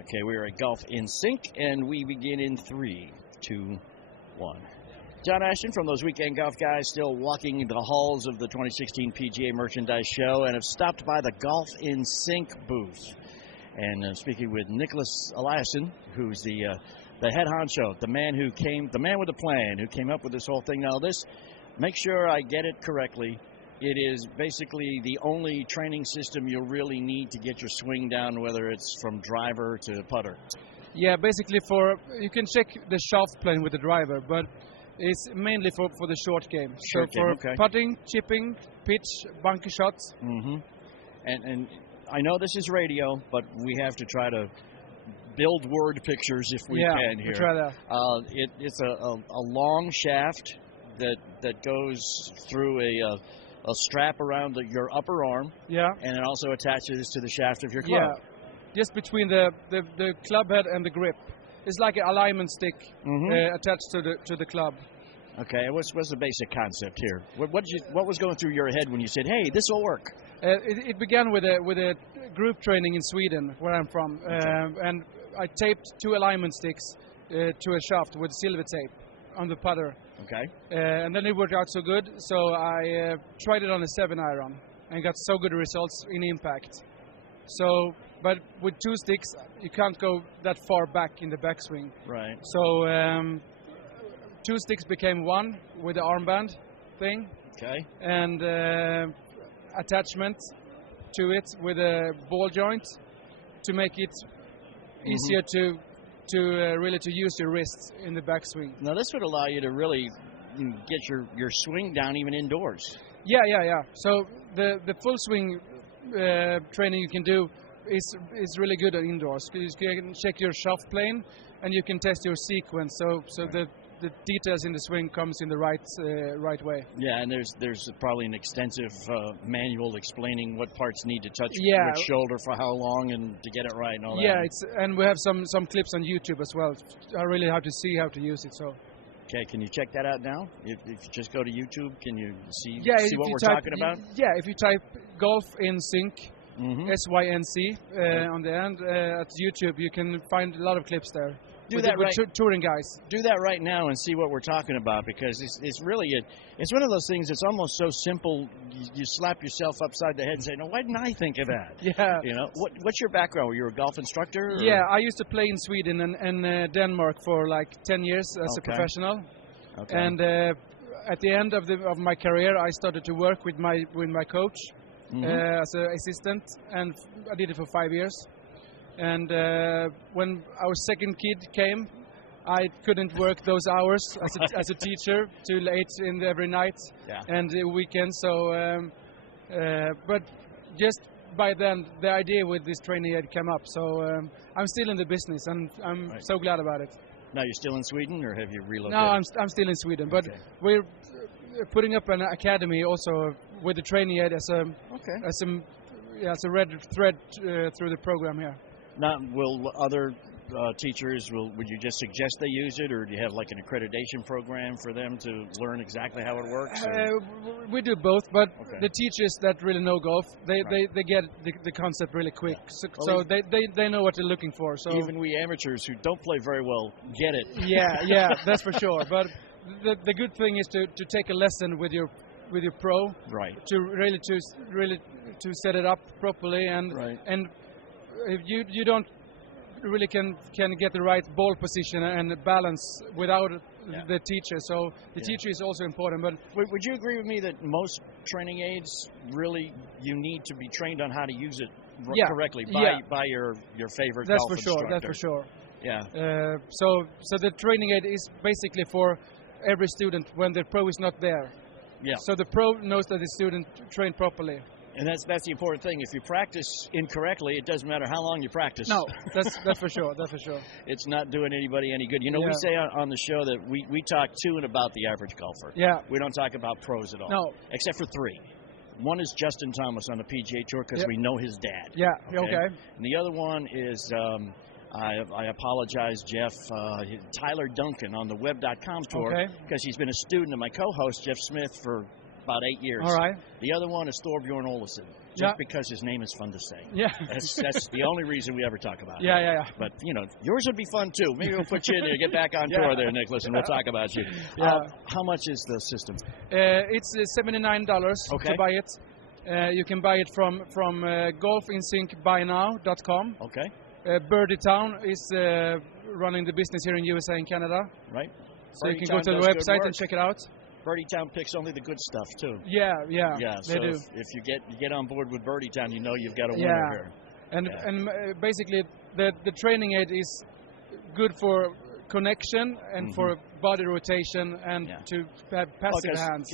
Okay, we are at Golf in Sync, and we begin in 3, 2, 1. John Ashton from those Weekend Golf Guys, still walking the halls of the 2016 PGA Merchandise Show, and have stopped by the Golf in Sync booth. And I'm speaking with Nicholas Eliasson, who's the head honcho, the man with the plan, who came up with this whole thing. Now, this, make sure I get it correctly. It is basically the only training system you'll really need to get your swing down, whether it's from driver to putter. Yeah, basically you can check the shaft plane with the driver, but it's mainly for the short game. Okay. Putting, chipping, pitch, bunker shots. Mm-hmm. And I know this is radio, but we have to try to build word pictures if we can here. We'll try that. It's a long shaft that goes through a strap around your upper arm. Yeah. And it also attaches to the shaft of your club. Yeah. Just between the club head and the grip. It's like an alignment stick attached to the club. Okay. What's the basic concept here? What was going through your head when you said, "Hey, this will work"? It began with a group training in Sweden, where I'm from, and I taped 2 alignment sticks to a shaft with silver tape on the putter. Okay. And then it worked out so good, so I tried it on a 7-iron and got so good results in impact. So, but with 2 sticks, you can't go that far back in the backswing. Right. So 2 sticks became 1 with the armband thing. Okay. And attachment to it with a ball joint to make it easier to really use your wrists in the backswing. Now this would allow you to really get your swing down even indoors. Yeah. So the full swing training you can do is really good indoors. You can check your shaft plane and you can test your sequence. So the details in the swing comes in the right way. Yeah, and there's probably an extensive manual explaining what parts need to touch which shoulder for how long and to get it right and all that. Yeah, and we have some clips on YouTube as well. I really have to see how to use it. So. Okay, can you check that out now? If you just go to YouTube, can you see what we're talking about? Yeah, if you type Golf in Sync, SYNC on the end at YouTube, you can find a lot of clips there. Do that right. Touring guys. Do that right now and see what we're talking about, because it's really it's one of those things that's almost so simple. You slap yourself upside the head and say, "No, why didn't I think of that?" Yeah. You know, what's your background? Were you a golf instructor? Or? Yeah, I used to play in Sweden and Denmark for like 10 years as a professional. Okay. And at the end of my career, I started to work with my coach as an assistant, and I did it for 5 years. And when our second kid came, I couldn't work those hours as a teacher too late in every night and the weekend. So, but just by then, the idea with this training had come up. So I'm still in the business, and I'm so glad about it. Now you're still in Sweden, or have you relocated? No, I'm still in Sweden, but we're putting up an academy also with the training aid as a red thread through the program here. Now, will other teachers, would you just suggest they use it, or do you have like an accreditation program for them to learn exactly how it works? We do both, but the teachers that really know golf, they get the concept really quick. So they know what they're looking for. So even we amateurs who don't play very well get it. Yeah, that's for sure. But the good thing is to take a lesson with your pro, right? To really to set it up properly, and if you don't really can get the right ball position and balance without the teacher. So the teacher is also important. But would you agree with me that most training aids really you need to be trained on how to use it correctly by your favorite golf instructor? That's for sure. Yeah. So the training aid is basically for every student when the pro is not there. Yeah. So the pro knows that the student trained properly. And that's the important thing. If you practice incorrectly, it doesn't matter how long you practice. No, that's for sure. That's for sure. It's not doing anybody any good. You know, we say on the show that we talk to and about the average golfer. Yeah. We don't talk about pros at all. No. Except for 3. One is Justin Thomas on the PGA Tour because we know his dad. Yeah. Okay. And the other one is I apologize, Jeff. Tyler Duncan on the Web.com tour because he's been a student of my co-host Jeff Smith for about 8 years. All right. The other one is Thorbjorn Olesen. just because his name is fun to say. Yeah. That's the only reason we ever talk about it. Yeah. But, yours would be fun, too. Maybe we'll put you in there, get back on tour there, Nicholas, and we'll talk about you. Yeah. How much is the system? It's $79 to buy it. You can buy it from golfinsyncbuynow.com. Okay. Birdie Town is running the business here in USA and Canada. Right. So you can go to the website and check it out. Birdie Town picks only the good stuff too. Yeah, so they do. If you get on board with Birdie Town, you've got a winner here. And basically the training aid is good for connection and for body rotation and to have passive hands.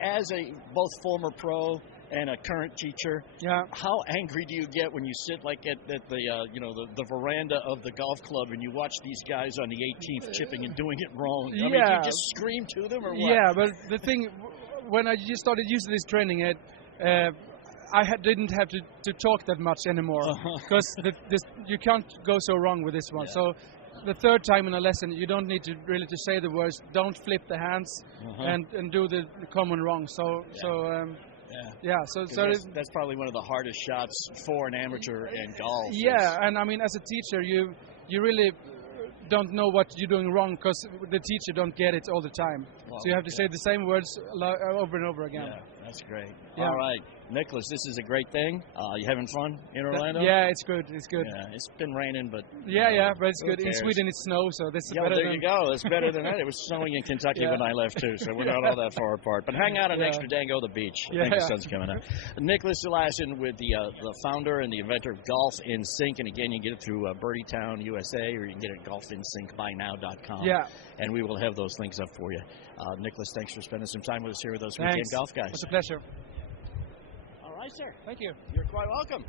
As a both former pro and a current teacher, how angry do you get when you sit like at the the veranda of the golf club and you watch these guys on the 18th chipping and doing it wrong? I mean, do you just scream to them or what? Yeah, but the thing, when I just started using this training aid, didn't have to talk that much anymore because you can't go so wrong with this one. Yeah. So the third time in a lesson, you don't need to really say the words. Don't flip the hands and do the common wrong. So that's probably one of the hardest shots for an amateur in golf. Yeah, and I mean, as a teacher, you really don't know what you're doing wrong because the teacher don't get it all the time. Well, so you have to say the same words over and over again. Yeah, that's great. Yeah. All right, Nicholas, this is a great thing. You having fun in Orlando? Yeah, it's good. It's good. Yeah, it's been raining, but but it's good. In Sweden, it's snow, so this is better. There you go. It's better than that. It was snowing in Kentucky when I left too, so we're not all that far apart. But hang out next to Dango the beach. I think the sun's coming out. Nicholas Selassin with the founder and the inventor of Golf in Sync, and again, you can get it through Birdie Town USA, or you can get it at golfinsyncbuynow.com. Yeah. And we will have those links up for you. Nicholas, thanks for spending some time with us here with those Weekend Golf Guys. It's a pleasure. All right, sir. Thank you. You're quite welcome.